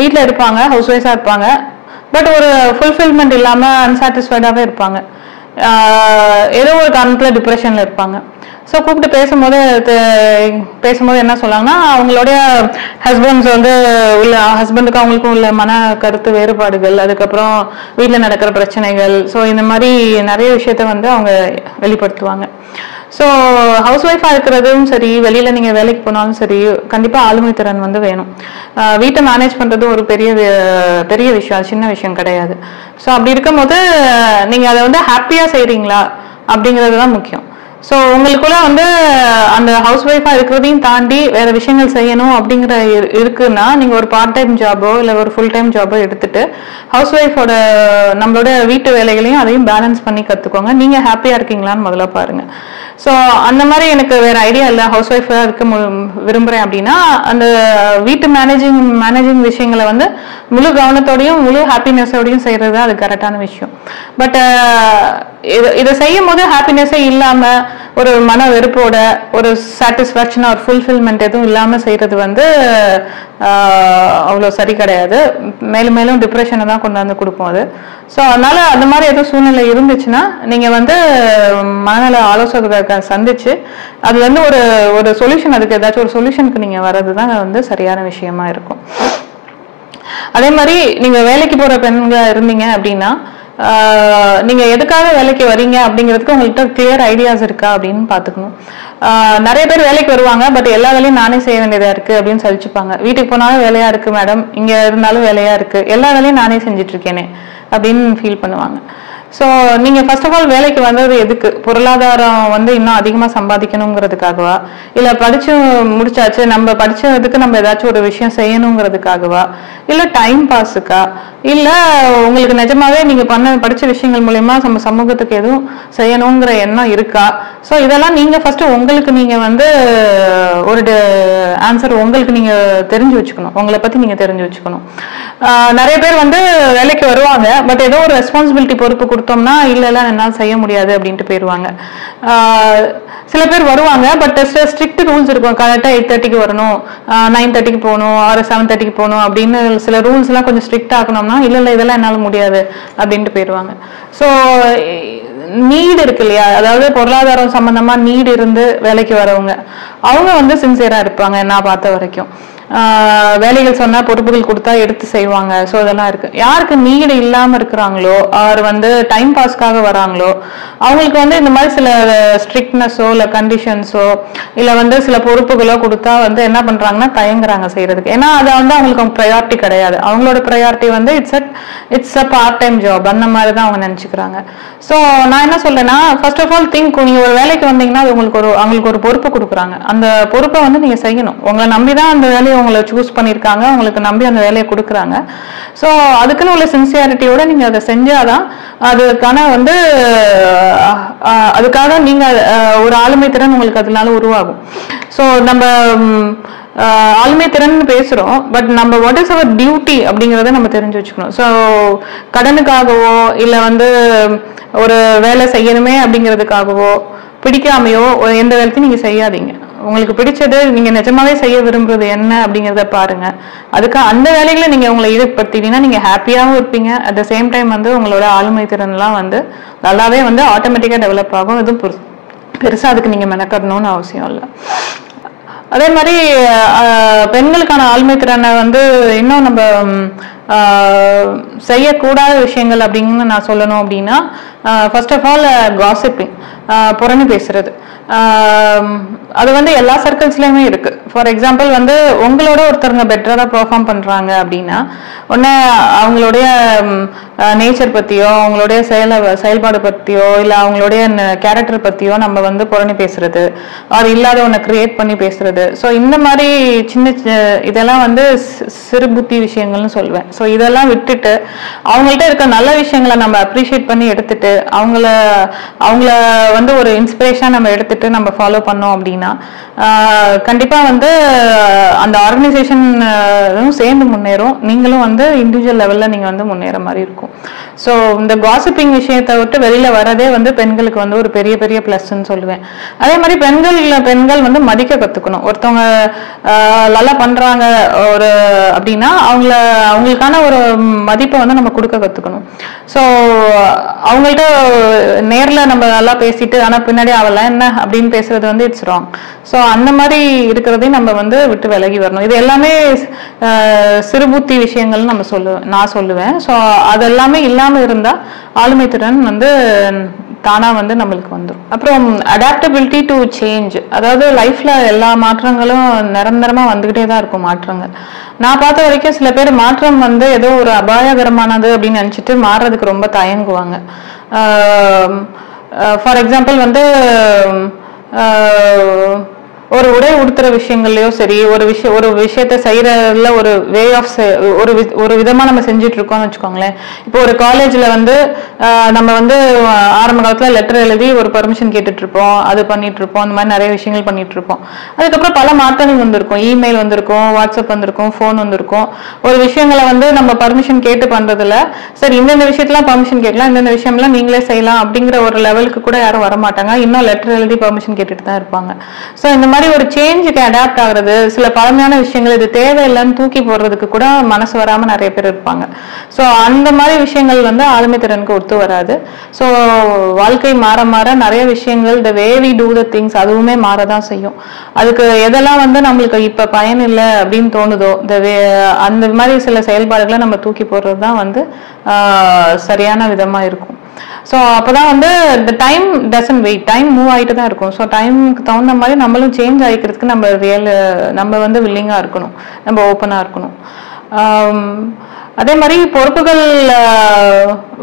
வீட்டில் இருப்பாங்க, ஹவுஸ் ஒய்ஃபா இருப்பாங்க, பட் ஒரு ஃபுல்ஃபில்மெண்ட் இல்லாம அன்சாட்டிஸ்ஃபைடாவே இருப்பாங்க. ஏதோ ஒரு காரணத்துல டிப்ரெஷன்ல இருப்பாங்க. ஸோ கூப்பிட்டு பேசும்போது என்ன சொல்லாங்கன்னா அவங்களுடைய ஹஸ்பண்ட்ஸ் வந்து ஹஸ்பண்டுக்கு அவங்களுக்கும் உள்ள மன கருத்து வேறுபாடுகள், அதுக்கப்புறம் வீட்டில் நடக்கிற பிரச்சனைகள், ஸோ இந்த மாதிரி நிறைய விஷயத்த வந்து அவங்க வெளிப்படுத்துவாங்க. ஸோ ஹவுஸ் ஒய்ஃபா இருக்கிறதும் சரி, வெளியில நீங்க வேலைக்கு போனாலும் சரி, கண்டிப்பா ஆளுமை திறன் வந்து வேணும். வீட்டை மேனேஜ் பண்றது ஒரு பெரிய விஷயம், சின்ன விஷயம் கிடையாது. ஸோ அப்படி இருக்கும்போது நீங்க அதை வந்து ஹாப்பியா செய்றீங்களா அப்படிங்கிறது தான் முக்கியம். ஸோ உங்களுக்குள்ள வந்து அந்த ஹவுஸ் ஒய்ஃபா இருக்கிறதையும் தாண்டி வேற விஷயங்கள் செய்யணும் அப்படிங்கிற இருக்குன்னா நீங்க ஒரு பார்ட் டைம் ஜாபோ இல்லை ஒரு ஃபுல் டைம் ஜாபோ எடுத்துட்டு ஹவுஸ் ஒய்ஃபோட நம்மளோட வீட்டு வேலைகளையும் அதையும் பேலன்ஸ் பண்ணி கத்துக்கோங்க. நீங்க ஹாப்பியா இருக்கீங்களான்னு முதல்ல பாருங்க. ஸோ அந்த மாதிரி எனக்கு வேற ஐடியா இல்லை, ஹவுஸ் ஒய்ஃபா இருக்க விரும்புறேன் அப்படின்னா அந்த வீட்டு மேனேஜிங் விஷயங்களை வந்து முழு கவனத்தோடையும் முழு ஹாப்பினஸோடையும் செய்யறது அது கரெக்டான விஷயம். பட் இதை செய்யும் போது ஹாப்பினஸே இல்லாம ஒரு மன வெறுப்போட ஒரு சாட்டிஸ்ஃபேக்ஷனா ஒரு ஃபுல்ஃபில்மெண்ட் எதுவும் இல்லாம செய்யறது வந்து அவ்வளோ சரி கிடையாது. மேலும் மேலும் டிப்ரெஷனை தான் கொண்டாந்து கொடுப்போம் அது. ஸோ அதனால அந்த மாதிரி எதுவும் சூழ்நிலை இருந்துச்சுன்னா நீங்க வந்து மனநல ஆலோசகரை சந்திச்சு அதுல இருந்து ஒரு சொல்யூஷன், அதுக்கு ஏதாச்சும் ஒரு சொல்யூஷனுக்கு நீங்க வர்றதுதான் வந்து சரியான விஷயமா இருக்கும். அதே மாதிரி நீங்க வேலைக்கு போற பெண்களா இருந்தீங்க அப்படின்னா நீங்க எதுக்காக வேலைக்கு வரீங்க அப்படிங்கிறதுக்கு உங்கள்கிட்ட கிளியர் ஐடியாஸ் இருக்கா அப்படின்னு பாத்துக்கணும். நிறைய பேர் வேலைக்கு வருவாங்க, பட் எல்லா வேலையும் நானே செய்ய வேண்டியதா இருக்கு அப்படின்னு சலிச்சுப்பாங்க. வீட்டுக்கு போனாலும் வேலையா இருக்கு மேடம், இங்க இருந்தாலும் வேலையா இருக்கு, எல்லா வேலையும் நானே செஞ்சுட்டு இருக்கேனே அப்படின்னு ஃபீல் பண்ணுவாங்க. ஸோ நீங்க ஃபர்ஸ்ட் ஆஃப் ஆல் வேலைக்கு வந்தது எதுக்கு? பொருளாதாரம் இன்னும் அதிகமா சம்பாதிக்கணுங்கிறதுக்காகவா, இல்ல படிச்சு முடிச்சாச்சு நம்ம படிச்சதுக்கு நம்ம ஏதாச்சும் ஒரு விஷயம் செய்யணுங்கிறதுக்காகவா, இல்ல டைம் பாஸுக்கா, இல்ல உங்களுக்கு நிஜமாவே நீங்க படிச்ச விஷயங்கள் மூலயமா நம்ம சமூகத்துக்கு எதுவும் செய்யணுங்கிற எண்ணம் இருக்கா? ஸோ இதெல்லாம் நீங்க ஃபர்ஸ்ட் உங்களுக்கு நீங்க ஒரு ஆன்சர் உங்களுக்கு நீங்க தெரிஞ்சு வச்சுக்கணும், உங்களை பத்தி நீங்க தெரிஞ்சு வச்சுக்கணும். நிறைய பேர் வேலைக்கு வருவாங்க, பட் ஏதோ ஒரு ரெஸ்பான்சிபிலிட்டி பொறுப்பு கொடுத்தோம்னா இல்ல என்னால் செய்ய முடியாது அப்படின்ட்டு போயிடுவாங்க. சில பேர் வருவாங்க, பட் ஸ்ட்ரிக்ட் ரூல்ஸ் இருக்கும். கரெக்டா 8:30க்கு வரணும், 9:30க்கு போகணும், ஆர் 7:30க்கு போகணும் அப்படின்னு சில ரூல்ஸ் எல்லாம் கொஞ்சம் ஸ்ட்ரிக்ட் ஆக்கணும்னா இல்ல இதெல்லாம் என்னால முடியாது அப்படின்ட்டு போயிடுவாங்க. ஸோ நீட் இருக்கு இல்லையா, அதாவது பொருளாதாரம் சம்பந்தமா நீட் இருந்து வேலைக்கு வரவங்க அவங்க சின்சியரா இருப்பாங்க. நான் பார்த்த வரைக்கும் வேலைகள் சொன்னா பொறுப்புகள் கொடுத்தா எடுத்து செய்வாங்க. ஸோ இதெல்லாம் இருக்கு. யாருக்கு நீடு இல்லாம இருக்கிறாங்களோ அவர் டைம் பாஸ்க்காக வராங்களோ அவங்களுக்கு இந்த மாதிரி சில ஸ்ட்ரிக்ட்னஸோ இல்ல கண்டிஷன்ஸோ இல்ல சில பொறுப்புகளோ கொடுத்தா என்ன பண்றாங்கன்னா தயங்குறாங்க செய்யறதுக்கு. ஏன்னா அது அவங்களுக்கு ப்ரையாரிட்டி கிடையாது. அவங்களோட priority it's a part time job அந்த மாதிரி தான் அவங்க நினைச்சுக்கிறாங்க. ஸோ நான் என்ன சொல்றேன்னா, ஃபர்ஸ்ட் ஆஃப் ஆல் திங்க், நீங்க ஒரு வேலைக்கு வந்தீங்கன்னா அது அவங்களுக்கு ஒரு பொறுப்பு கொடுக்குறாங்க. அந்த பொறுப்பை நீங்க செய்யணும். உங்களை நம்பிதான் அந்த வேலையை உங்களை சூஸ் பண்ணிருக்காங்க, உங்களுக்கு நம்பி அந்த வேலையை கொடுக்குறாங்க. ஸோ அதுக்குன்னு உள்ள சின்சியாரிட்டியோட நீங்க அதை செஞ்சாதான் அதுக்கான அதுக்காக நீங்க ஒரு ஆளுமை திறன் உங்களுக்கு அதனால உருவாகும். ஸோ நம்ம ஆளுமை திறன் பேசுறோம், பட் நம்ம வாட் இஸ் அவர் டியூட்டி அப்படிங்கறத நம்ம தெரிஞ்சு வச்சுக்கணும். ஸோ கடனுக்காகவோ இல்ல ஒரு வேலை செய்யணுமே அப்படிங்கிறதுக்காகவோ பிடிக்காமையோ எந்த வேலைத்தையும் நீங்க செய்யாதீங்க. உங்களுக்கு பிடிச்சது, நீங்க நிஜமாவே செய்ய விரும்புறது என்ன அப்படிங்கறத பாருங்க. அதுக்கு அந்த வேலைகளை நீங்க உங்களை ஈடுபடுத்திட்டீங்கன்னா நீங்க ஹாப்பியாவும் இருப்பீங்க. அட் த சேம் டைம் உங்களோட ஆளுமை திறன் எல்லாம் நல்லாவே ஆட்டோமேட்டிக்கா டெவலப் ஆகும். எதுவும் பெருசா அதுக்கு நீங்க மெனக்கடணும்னு அவசியம் இல்லை. அதே மாதிரி பெண்களுக்கான ஆளுமை திறனை இன்னும் நம்ம செய்யக்கூடாத விஷயங்கள் அப்படின்னு நான் சொல்லணும் அப்படின்னா, ஃபர்ஸ்ட் ஆஃப் ஆல் காசிப்பிங், புரணி பேசுறது. அது எல்லா சர்க்கிள்ஸ்லயுமே இருக்கு. ஃபார் எக்ஸாம்பிள் உங்களோட ஒருத்தருங்க பெட்டரா பெர்ஃபார்ம் பண்றாங்க அப்படின்னா உடனே அவங்களுடைய நேச்சர் பத்தியோ அவங்களுடைய செயல்பாடு பத்தியோ இல்ல அவங்களுடைய கேரக்டர் பத்தியோ நம்ம புரணி பேசுறது, அது இல்லாத ஒண்ணு கிரியேட் பண்ணி பேசுறது. ஸோ இந்த மாதிரி சின்ன இதெல்லாம் சிறு புத்தி விஷயங்கள்னு சொல்லுவேன். ஸோ இதெல்லாம் விட்டுட்டு அவங்கள்ட்ட இருக்க நல்ல விஷயங்களை நம்ம அப்ரிஷியேட் பண்ணி எடுத்துட்டு அவங்கள ஒரு இன்ஸ்பிரேஷன் நம்ம எடுத்துட்டு நம்ம ஃபாலோ பண்ணோம் அப்படின்னா கண்டிப்பா அந்த ஆர்கனைசேஷன் சேர்ந்து முன்னேறும். நீங்களும் இண்டிவிஜுவல் லெவல்ல நீங்க முன்னேற மாதிரி இருக்கும். ஸோ இந்த காசிப்பிங் விஷயத்தை விட்டு வெளியில வரதே பெண்களுக்கு ஒரு பெரிய பெரிய பிளஸ்ன்னு சொல்லுவேன். அதே மாதிரி பெண்கள் மதிக்க கத்துக்கணும். ஒருத்தவங்க நல்லா பண்றாங்க ஒரு அப்படின்னா அவங்களுக்கான ஒரு மதிப்பை நம்ம கொடுக்க கத்துக்கணும். ஸோ அவங்கள்ட்ட நேர்ல நம்ம நல்லா பேசிட்டு ஆனா பின்னாடி அவெல்லாம் என்ன அப்படின்னு பேசுறது இட்ஸ் ராங். ஸோ அந்த மாதிரி இருக்கிறதையும் நம்ம விட்டு விலகி வரணும். இது எல்லாமே சிறுபுத்தி விஷயங்கள் நான் சொல்லுவேன். ஸோ அதெல்லாமே இல்லாம இருந்தா ஆளுமை திறன் தானா நம்மளுக்கு வந்துடும். அப்புறம் அடாப்டபிலிட்டி டு சேஞ்ச், அதாவது லைஃப்ல எல்லா மாற்றங்களும் நிரந்தரமா வந்துகிட்டே தான் இருக்கும். மாற்றங்கள் நான் பார்த்த வரைக்கும் சில பேர் மாற்றம் ஏதோ ஒரு அபாயகரமானது அப்படின்னு நினைச்சிட்டு மாறுறதுக்கு ரொம்ப தயங்குவாங்க. ஃபார் எக்ஸாம்பிள் ஒரு உடை உடுத்துற விஷயங்கள்லயோ சரி, ஒரு விஷயத்த செய்யறதுல ஒரு வே ஆஃப் ஒரு விதமா நம்ம செஞ்சுட்டு இருக்கோம்னு வச்சுக்கோங்களேன். இப்போ ஒரு காலேஜ்ல நம்ம ஆரம்ப காலத்துல லெட்டர் எழுதி ஒரு பர்மிஷன் கேட்டுட்டு இருப்போம், அது பண்ணிட்டு இருப்போம், அந்த மாதிரி நிறைய விஷயங்கள் பண்ணிட்டு இருப்போம். அதுக்கப்புறம் பல மாற்றங்கள் வந்திருக்கும். இமெயில் வந்திருக்கும், வாட்ஸ்அப் வந்திருக்கும், போன் வந்திருக்கும். ஒரு விஷயங்களை நம்ம பர்மிஷன் கேட்டு பண்றதுல சரி இந்தந்த விஷயத்தெல்லாம் பர்மிஷன் கேட்கலாம், இந்தந்த விஷயம்லாம் நீங்களே செய்யலாம் அப்படிங்கிற ஒரு லெவலுக்கு கூட யாரும் வரமாட்டாங்க. இன்னும் லெட்டர் எழுதி பர்மிஷன் கேட்டுட்டு தான் இருப்பாங்க. ஸோ இந்த மாதிரி ஒரு சேஞ்சுக்கு அடாப்ட் ஆகுறது, சில பழமையான விஷயங்கள் இது தேவையில்லைன்னு தூக்கி போடுறதுக்கு கூட மனசு வராம நிறைய பேர் இருப்பாங்க. ஸோ அந்த மாதிரி விஷயங்கள் வந்து ஆளுமை திறனுக்கு ஒத்து வராது. ஸோ வாழ்க்கை மாற மாற நிறைய விஷயங்கள் the way we do the things அதுவுமே மாறதான் செய்யும். அதுக்கு எதெல்லாம் வந்து நம்மளுக்கு இப்ப பயன் இல்லை அப்படின்னு தோணுதோ அந்த மாதிரி சில செயல்பாடுகளை நம்ம தூக்கி போடுறது தான் வந்து சரியான விதமா இருக்கும். ஸோ அப்போதான் வந்து இந்த time doesn't wait, time move ஆகிட்டு தான் இருக்கும். ஸோ டைமுக்கு தகுந்த மாதிரி நம்மளும் சேஞ்ச் ஆகிக்கிறதுக்கு நம்ம வந்து வில்லிங்காக இருக்கணும், நம்ம ஓப்பனாக இருக்கணும். அதே மாதிரி பொறுப்புகள்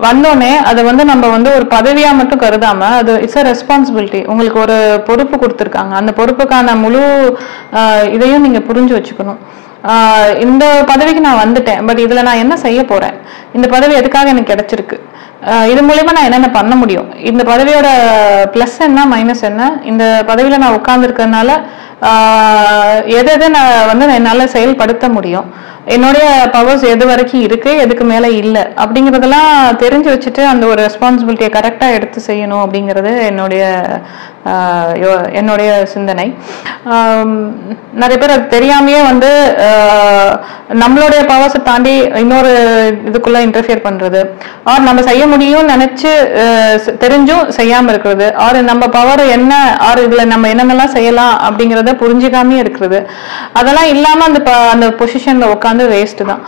வந்தோடனே அதை வந்து நம்ம வந்து ஒரு பதவியாக மட்டும் கருதாம அது இட்ஸ் அ ரெஸ்பான்சிபிலிட்டி. உங்களுக்கு ஒரு பொறுப்பு கொடுத்துருக்காங்க, அந்த பொறுப்புக்கான முழு இதையும் நீங்கள் புரிஞ்சு வச்சுக்கணும். இந்த பதவிக்கு நான் வந்துட்டேன், பட் இதில் நான் என்ன செய்ய போகிறேன், இந்த பதவி எதுக்காக எனக்கு கிடைச்சிருக்கு, இது மூலமா நான் என்னென்ன பண்ண முடியும், இந்த பதவியோட பிளஸ் என்ன மைனஸ் என்ன, இந்த பதவியில நான் உட்கார்ந்துருக்கறதுனால எதை நான் வந்து என்னால செயல்படுத்த முடியும், என்னுடைய பவர்ஸ் எது வரைக்கும் இருக்கு எதுக்கு மேல இல்லை அப்படிங்கறதெல்லாம் தெரிஞ்சு வச்சுட்டு அந்த ஒரு ரெஸ்பான்சிபிலிட்டியை கரெக்டா எடுத்து செய்யணும் அப்படிங்கிறது என்னுடைய சிந்தனை. நிறைய பேர் அது தெரியாமையே வந்து நம்மளுடைய பவர்ஸை தாண்டி இன்னொரு இதுக்குள்ள இன்டர்ஃபியர் பண்றது, ஆர் நம்ம செய்ய முடியும்னு நினைச்சு தெரிஞ்சும் செய்யாம இருக்கிறது, ஆர் நம்ம பவர் என்ன, ஆர் இதுல நம்ம என்னென்னலாம் செய்யலாம் அப்படிங்கிறத புரிஞ்சுக்காமே இருக்கிறது. அதெல்லாம் இல்லாம அந்த பொசிஷன்ல உட்காந்து வேஸ்ட் தான்.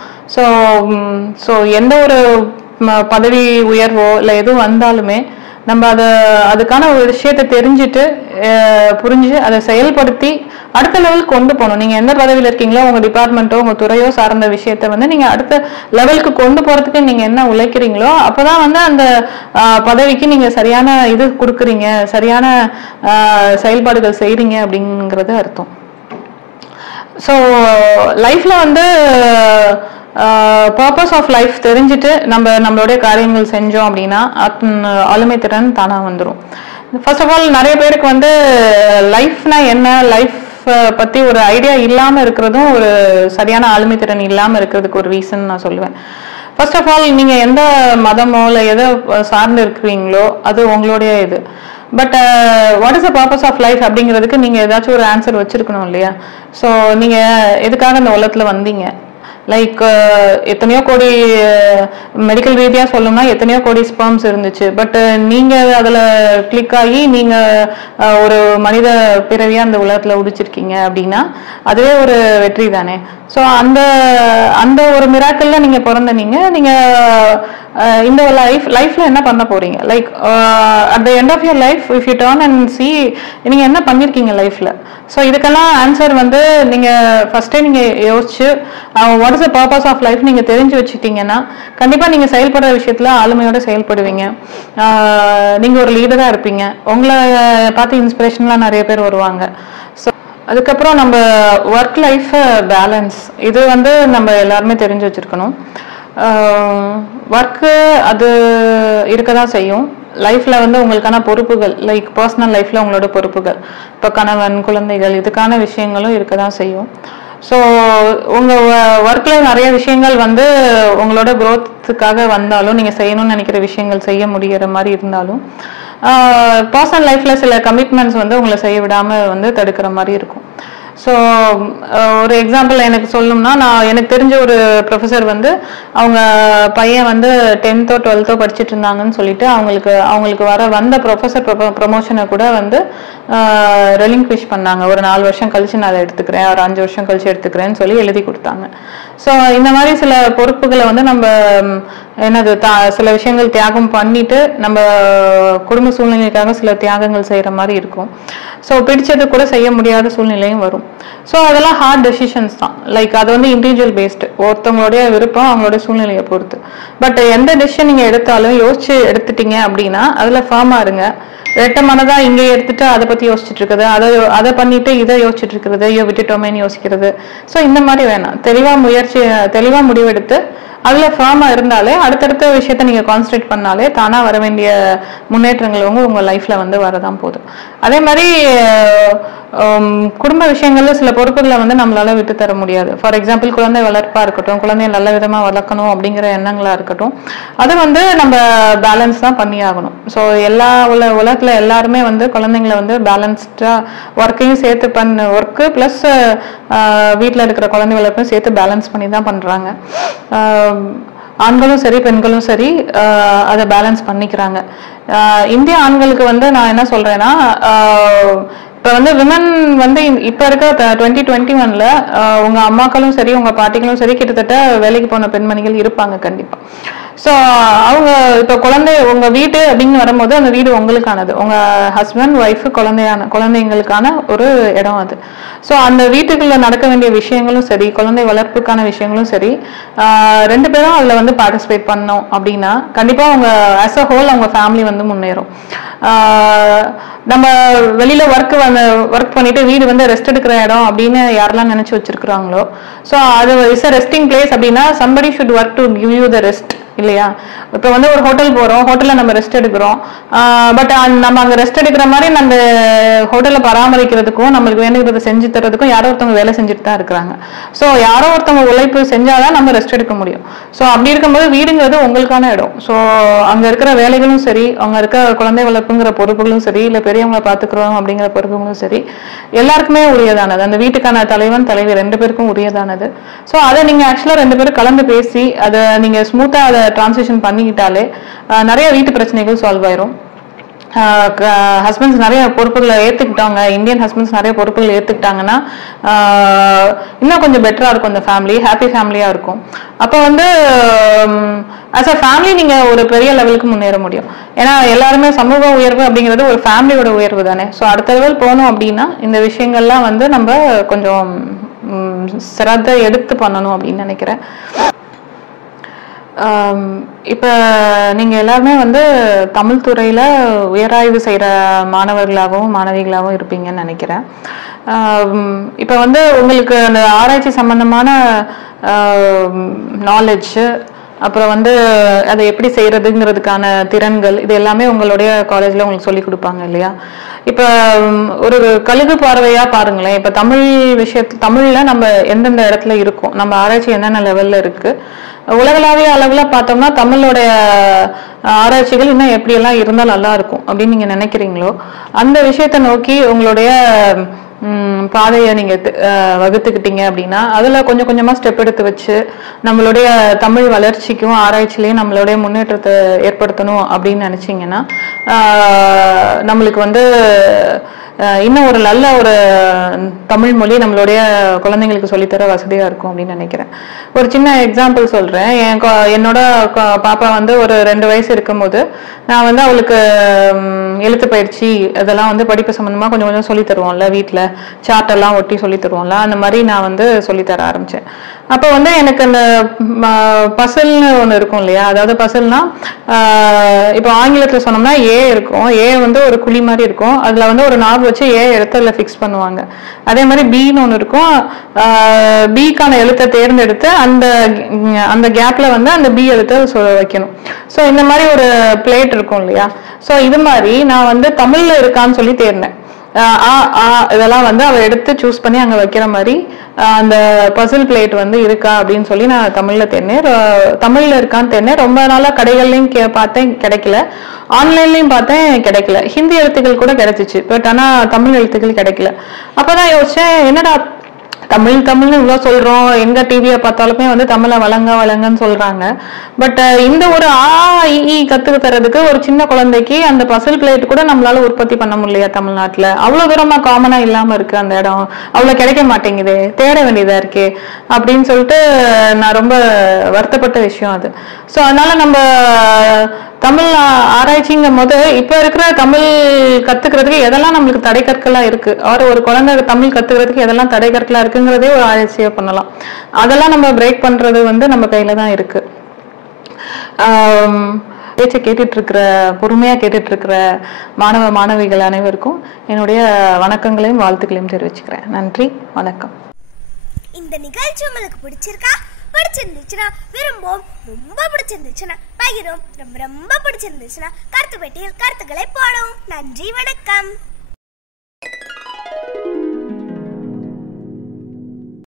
ஸோ எந்த ஒரு பதவி உயர்வோ இல்லை எதுவும் வந்தாலுமே நம்ம அதுக்கான ஒரு விஷயத்தை தெரிஞ்சுட்டு புரிஞ்சு அதை செயல்படுத்தி அடுத்த லெவலுக்கு கொண்டு போகணும். நீங்க எந்த பதவியில் இருக்கீங்களோ உங்க டிபார்ட்மெண்ட்டோ உங்க துறையோ சார்ந்த விஷயத்த வந்து நீங்க அடுத்த லெவலுக்கு கொண்டு போறதுக்கு நீங்க என்ன உழைக்கிறீங்களோ அப்பதான் வந்து அந்த பதவிக்கு நீங்க சரியான இது கொடுக்குறீங்க, சரியான செயல்பாடுகள் செய்றீங்க அப்படிங்கிறது அர்த்தம். ஸோ லைஃப்ல வந்து பர்பஸ் ஆஃப் லைஃப் தெரிஞ்சுட்டு நம்மளுடைய காரியங்கள் செஞ்சோம் அப்படின்னா ஆளுமை திறன் தானா வந்துடும். ஃபர்ஸ்ட் ஆஃப் ஆல் நிறைய பேருக்கு வந்து லைஃப்னா என்ன, லைஃப் பத்தி ஒரு ஐடியா இல்லாம இருக்கிறதும் ஒரு சரியான ஆளுமை திறன் இல்லாம இருக்கிறதுக்கு ஒரு ரீசன் நான் சொல்லுவேன். ஃபர்ஸ்ட் ஆஃப் ஆல் நீங்க எந்த மதமோ இல்லை எதை சார்ந்து இருக்கிறீங்களோ அது உங்களுடைய இது. But what is the purpose of life அப்படிங்கிறதுக்கு நீங்க ஏதாச்சும் ஒரு ஆன்சர் வச்சிருக்கணும் இல்லையா? ஸோ நீங்க எதுக்காக இந்த உலகத்துல வந்தீங்க, லைக் எத்தனையோ கோடி மெடிக்கல் ரீதியா சொல்லணும்னா எத்தனையோ கோடி ஸ்பெர்ம்ஸ் இருந்துச்சு, பட் நீங்க அதுல கிளிக் ஆகி நீங்க ஒரு மனித பிறவியா அந்த உலகத்துல உடிச்சிருக்கீங்க அப்படின்னா அதுவே ஒரு வெற்றி தானே. ஸோ அந்த ஒரு மிராக்கல்ல நீங்க பிறந்த நீங்க இந்த லைஃப்ல என்ன பண்ண போறீங்க, like at the end of your life if you turn and see நீங்க என்ன பண்ணிருக்கீங்க லைஃப்ல. ஸோ இதுக்கெல்லாம் ஆன்சர் வந்து நீங்க ஃபர்ஸ்டே நீங்க யோசிச்சு what is the purpose of life நீங்க தெரிஞ்சு வச்சுட்டீங்கன்னா கண்டிப்பா நீங்க செயல்படுற விஷயத்துல ஆளுமையோட செயல்படுவீங்க, நீங்க ஒரு லீடரா இருப்பீங்க, உங்களை பார்த்து இன்ஸ்பிரேஷன்லாம் நிறைய பேர் வருவாங்க. ஸோ அதுக்கப்புறம் நம்ம ஒர்க் லைஃப் பேலன்ஸ் இது வந்து நம்ம எல்லாருமே தெரிஞ்சு வச்சிருக்கணும். ஒர்க்கு அது இருக்கதான் செய்யும். லைஃப்ல வந்து உங்களுக்கான பொறுப்புகள் லைக் பர்சனல் லைஃப்ல உங்களோட பொறுப்புகள், இப்போ கணவன் குழந்தைகள் இதுக்கான விஷயங்களும் இருக்கதான் செய்யும். ஸோ உங்க ஒர்க்ல நிறைய விஷயங்கள் வந்து உங்களோட குரோத்துக்காக வந்தாலும் நீங்க செய்யணும்னு நினைக்கிற விஷயங்கள் செய்ய முடிகிற மாதிரி இருந்தாலும் பர்சனல் லைஃப்ல சில கமிட்மெண்ட்ஸ் வந்து உங்களை செய்ய விடாம வந்து தடுக்கிற மாதிரி இருக்கும். ஸோ ஒரு எக்ஸாம்பிள் எனக்கு சொல்லணும்னா எனக்கு தெரிஞ்ச ஒரு ப்ரொஃபஸர் வந்து அவங்க பையன் வந்து 10th or 12th படிச்சுட்டு இருந்தாங்கன்னு சொல்லிட்டு அவங்களுக்கு வந்த ப்ரொஃபஸர் ப்ரொமோஷனை கூட வந்து ரெலிங்க்விஷ் பண்ணாங்க. ஒரு 4 வருஷம் கழிச்சு நான் அதை எடுத்துக்கிறேன், ஒரு 5 வருஷம் கழிச்சு எடுத்துக்கிறேன்னு சொல்லி எழுதி கொடுத்தாங்க. ஸோ இந்த மாதிரி சில பொறுப்புகளை வந்து நம்ம சில விஷயங்கள் தியாகம் பண்ணிட்டு நம்ம குடும்ப சூழ்நிலைக்காக சில தியாகங்கள் செய்யற மாதிரி இருக்கும். ஸோ பிடிச்சது கூட செய்ய முடியாத சூழ்நிலையும் வரும். ஸோ அதெல்லாம் ஹார்ட் டெசிஷன்ஸ் தான், லைக் அது வந்து இண்டிவிஜுவல் பேஸ்டு, ஒருத்தவங்களுடைய விருப்பம் அவங்களுடைய சூழ்நிலையை பொறுத்து. பட் எந்த டெசிஷன் நீங்க எடுத்தாலும் யோசிச்சு எடுத்துட்டீங்க அப்படின்னா அதுல ஃபார்மா இருங்க. ரெட்ட மனதா இங்கே எடுத்துட்டு அதை பத்தி யோசிச்சுட்டு இருக்குது, அதை பண்ணிட்டு இதை யோசிச்சுட்டு இருக்கிறது, ஐயோ விட்டுட்டோமேன்னு யோசிக்கிறது. ஸோ இந்த மாதிரி வேணாம், தெளிவா முடிவெடுத்து அதுல ஃபார்மா இருந்தாலே அடுத்தடுத்த விஷயத்த நீங்க கான்சன்ட்ரேட் பண்ணாலே தானா வர வேண்டிய முன்னேற்றங்கள் உங்க லைஃப்ல வந்து வரதான் போதும். அதே மாதிரி குடும்ப விஷயங்கள்ல சில பொறுப்புகளை வந்து நம்மளால விட்டு தர முடியாது. ஃபார் எக்ஸாம்பிள் குழந்தை வளர்ப்பா இருக்கட்டும், குழந்தைய நல்ல விதமா வளர்க்கணும் அப்படிங்கிற எண்ணங்களா இருக்கட்டும், அது வந்து நம்ம பேலன்ஸ் தான் பண்ணி ஆகணும். ஸோ எல்லா உலகத்துல எல்லாருமே வந்து குழந்தைங்களை வந்து பேலன்ஸ்டா ஒர்க்கையும் சேர்த்து ஒர்க்கு பிளஸ் வீட்டில் இருக்கிற குழந்தை வளர்ப்பையும் சேர்த்து பேலன்ஸ் பண்ணி தான் பண்றாங்க. ஆண்களும் சரி பெண்களும் சரி அதை பேலன்ஸ் பண்ணிக்கிறாங்க. இந்திய ஆண்களுக்கு வந்து நான் என்ன சொல்றேன்னா, இப்போ வந்து விமன் வந்து இப்போ இருக்க 2021ல உங்க அம்மாக்களும் சரி உங்க பாட்டிகளும் சரி கிட்டத்தட்ட வேலைக்கு போன பெண்மணிகள் இருப்பாங்க கண்டிப்பா. ஸோ அவங்க இப்போ உங்க வீடு அப்படின்னு வரும்போது அந்த வீடு உங்களுக்கானது, உங்க ஹஸ்பண்ட் ஒய்ஃபு குழந்தைங்களுக்கான ஒரு இடம் அது. ஸோ அந்த வீட்டுக்குள்ள நடக்க வேண்டிய விஷயங்களும் சரி, குழந்தை வளர்ப்புக்கான விஷயங்களும் சரி, 2 பேரும் அதில் வந்து பார்ட்டிசிபேட் பண்ணோம் அப்படின்னா கண்டிப்பா அவங்க ஆஸ் அ ஹோல் அவங்க ஃபேமிலி வந்து முன்னேறும். நம்ம வெளியில ஒர்க் பண்ணிட்டு வீடு வந்து ரெஸ்ட் எடுக்கிற இடம் அப்படின்னு யாரெல்லாம் நினைச்சு வச்சிருக்கிறாங்களோ, ஸோ அது இஸ் அ ரெஸ்டிங் பிளேஸ் அப்படின்னா somebody should work to give you the rest இல்லையா? இப்போ வந்து ஒரு ஹோட்டல் போறோம், ஹோட்டல்ல நம்ம ரெஸ்ட் எடுக்கிறோம், பட் நம்ம அங்க ரெஸ்ட் எடுக்கிற மாதிரி நம்ம ஹோட்டலை பராமரிக்கிறதுக்கும் நம்மளுக்கு வேணுங்கிறத செஞ்சு தரதுக்கும் யாரோ ஒருத்தவங்க வேலை செஞ்சுட்டு தான் இருக்கிறாங்க. ஸோ யாரோ ஒருத்தவங்க உழைப்பு செஞ்சாதான் நம்ம ரெஸ்ட் எடுக்க முடியும். ஸோ அப்படி இருக்கும்போது வீடுங்கிறது உங்களுக்கான இடம். ஸோ அங்க இருக்கிற வேலைகளும் சரி, அங்க இருக்க குழந்தை வளர்ப்புங்கிற பொறுப்புகளும் சரி, இல்ல பெரியவங்களை பாத்துக்கிறோம் அப்படிங்கிற பொறுப்புகளும் சரி, எல்லாருக்குமே உரியதானது. அந்த வீட்டுக்கான தலைவன் தலைவி 2 பேருக்கும் உரியதானது. ஸோ அதை நீங்க ஆக்சுவலா 2 பேரும் கலந்து பேசி அதை நீங்க ஸ்மூத்தா அதை டிரான்சிஷன் பண்ணிக்கிட்டாலே நிறைய வீட்டு பிரச்சனைகள் சால்வ் ஆயிரும். ஹஸ்பண்ட்ஸ் நிறைய பொறுப்புகளை ஏத்துக்கிட்டாங்க, இந்தியன் ஹஸ்பண்ட்ஸ் நிறைய பொறுப்புகள் ஏத்துக்கிட்டாங்கன்னா இன்னும் கொஞ்சம் பெட்டரா இருக்கும், அந்த ஃபேமிலி ஹாப்பி ஃபேமிலியா இருக்கும். அப்போ வந்து ஆஸ் அ ஃபேமிலி நீங்க ஒரு பெரிய லெவலுக்கு முன்னேற முடியும். ஏன்னா எல்லாருமே சமூக உயர்வு அப்படிங்கிறது ஒரு ஃபேமிலியோட உயர்வு தானே. ஸோ அடுத்த லெவல் போனோம் அப்படின்னா இந்த விஷயங்கள்லாம் வந்து நம்ம கொஞ்சம் சிரத்தை எடுத்து பண்ணணும் அப்படின்னு நினைக்கிறேன். இப்போ நீங்கள் எல்லாருமே வந்து தமிழ் துறையில் உயராய்வு செய்கிற மாணவர்களாகவும் மாணவிகளாகவும் இருப்பீங்கன்னு நினைக்கிறேன். இப்போ வந்து உங்களுக்கு அந்த ஆராய்ச்சி சம்பந்தமான நாலேஜ், அப்புறம் வந்து அதை எப்படி செய்யறதுங்கிறதுக்கான திறன்கள், இது எல்லாமே உங்களுடைய காலேஜில் உங்களுக்கு சொல்லி கொடுப்பாங்க இல்லையா? இப்போ ஒரு கழுகு பார்வையா பாருங்களேன். இப்போ தமிழில் நம்ம எந்தெந்த இடத்துல இருக்கோம், நம்ம ஆராய்ச்சி என்னென்ன லெவலில் இருக்கு, உலகளாவிய அளவுல பார்த்தோம்னா தமிழோடைய ஆராய்ச்சிகள் இன்னும் எப்படியெல்லாம் இருந்தால் நல்லா இருக்கும் அப்படின்னு நீங்க நினைக்கிறீங்களோ அந்த விஷயத்தை நோக்கி உங்களுடைய பாதையை நீங்க வகுத்துக்கிட்டீங்க அப்படின்னா அதுல கொஞ்சம் கொஞ்சமா ஸ்டெப் எடுத்து வச்சு நம்மளுடைய தமிழ் வளர்ச்சிக்கும் ஆராய்ச்சிலையும் நம்மளுடைய முன்னேற்றத்தை ஏற்படுத்தணும் அப்படின்னு நினைச்சீங்கன்னா நம்மளுக்கு வந்து இன்னும் ஒரு நல்ல ஒரு தமிழ் மொழி நம்மளுடைய குழந்தைங்களுக்கு சொல்லித்தர வசதியா இருக்கும் அப்படின்னு நினைக்கிறேன். ஒரு சின்ன எக்ஸாம்பிள் சொல்றேன். என்னோட பாப்பா வந்து ஒரு 2 வயசு இருக்கும்போது நான் வந்து அவளுக்கு எழுத்து பயிற்சி இதெல்லாம் வந்து படிப்பு சம்பந்தமா கொஞ்சம் கொஞ்சம் சொல்லி தருவோம்ல, வீட்டுல சார்ட் எல்லாம் ஒட்டி சொல்லி தருவோம்ல, அந்த மாதிரி நான் வந்து சொல்லித்தர ஆரம்பிச்சேன். அப்போ வந்து எனக்கு அந்த பசில்னு ஒன்று இருக்கும் இல்லையா, அதாவது பசில்னா இப்போ ஆங்கிலத்தில் சொன்னோம்னா ஏ இருக்கும், ஏ வந்து ஒரு குழி மாதிரி இருக்கும், அதுல வந்து ஒரு நாப் வச்சு ஏ எழுத்து அதில் ஃபிக்ஸ் பண்ணுவாங்க. அதே மாதிரி பின்னு ஒன்று இருக்கும், பிக்கான எழுத்தை தேர்ந்தெடுத்து அந்த கேப்ல வந்து அந்த பி எழுத்தை வைக்கணும். ஸோ இந்த மாதிரி ஒரு பிளேட் இருக்கும் இல்லையா. ஸோ இது மாதிரி நான் வந்து தமிழ்ல இருக்கான்னு சொல்லி தேர்ந்தேன். இதெல்லாம் வந்து அவ எடுத்து சூஸ் பண்ணி அங்க வைக்கிற மாதிரி அந்த பசில் பிளேட் வந்து இருக்கா அப்படின்னு சொல்லி நான் தமிழ்ல தேர்ந்தேன். தமிழ்ல இருக்கான்னு தேர்ந்தேன். ரொம்ப நாளா கடைகள்லையும் பார்த்தேன், கிடைக்கல. ஆன்லைன்லயும் பார்த்தேன், கிடைக்கல. ஹிந்தி எழுத்துக்கள் கூட கிடைச்சிச்சு, பட் ஆனா தமிழ் எழுத்துக்கள் கிடைக்கல. அப்பதான் யோசிச்சேன், என்னடா தமிழ்னு இவ்வளவு சொல்றோம், எங்க டிவியை பார்த்தாலுமே வந்து தமிழை வழங்கன்னு சொல்றாங்க. பட் இந்த ஒரு கத்துக்க தரதுக்கு ஒரு சின்ன குழந்தைக்கு அந்த பசில் பிளேட் கூட நம்மளால உற்பத்தி பண்ண முடியலையா தமிழ்நாட்டுல? அவ்வளவு தூரமா காமனா இல்லாம இருக்கு அந்த இடம், அவ்வளவு கிடைக்க மாட்டேங்குது, தேட வேண்டியதா இருக்கே அப்படின்னு சொல்லிட்டு நான் ரொம்ப வருத்தப்பட்ட விஷயம் அது. ஸோ அதனால நம்ம தமிழ் ஆராய்ச்சிங்கும் போது இப்ப இருக்கிற தமிழ் கத்துக்கிறதுக்கு எதெல்லாம் நம்மளுக்கு தடை கற்களா இருக்கு, ஒரு குழந்தை தமிழ் கத்துக்கிறதுக்கு எதெல்லாம் தடை கற்களா இருக்குங்கிறதே ஒரு ஆராய்ச்சியா பண்ணலாம். அதெல்லாம் நம்ம பிரேக் பண்றது வந்து நம்ம கையில தான் இருக்கு. பேச்சை கேட்டுட்டு இருக்கிற, பொறுமையா கேட்டுட்டு இருக்கிற மாணவ மாணவிகள் அனைவருக்கும் என்னுடைய வணக்கங்களையும் வாழ்த்துக்களையும் தெரிவிச்சுக்கிறேன். நன்றி, வணக்கம். இந்த நிகழ்ச்சி உங்களுக்கு பிடிச்சிருந்துச்சுன்னா விரும்பும், ரொம்ப பிடிச்சிருந்துச்சுன்னா பகிரும், ரொம்ப பிடிச்சிருந்துச்சுன்னா கருத்து பெட்டியில் கருத்துக்களை போடவும். நன்றி, வணக்கம்.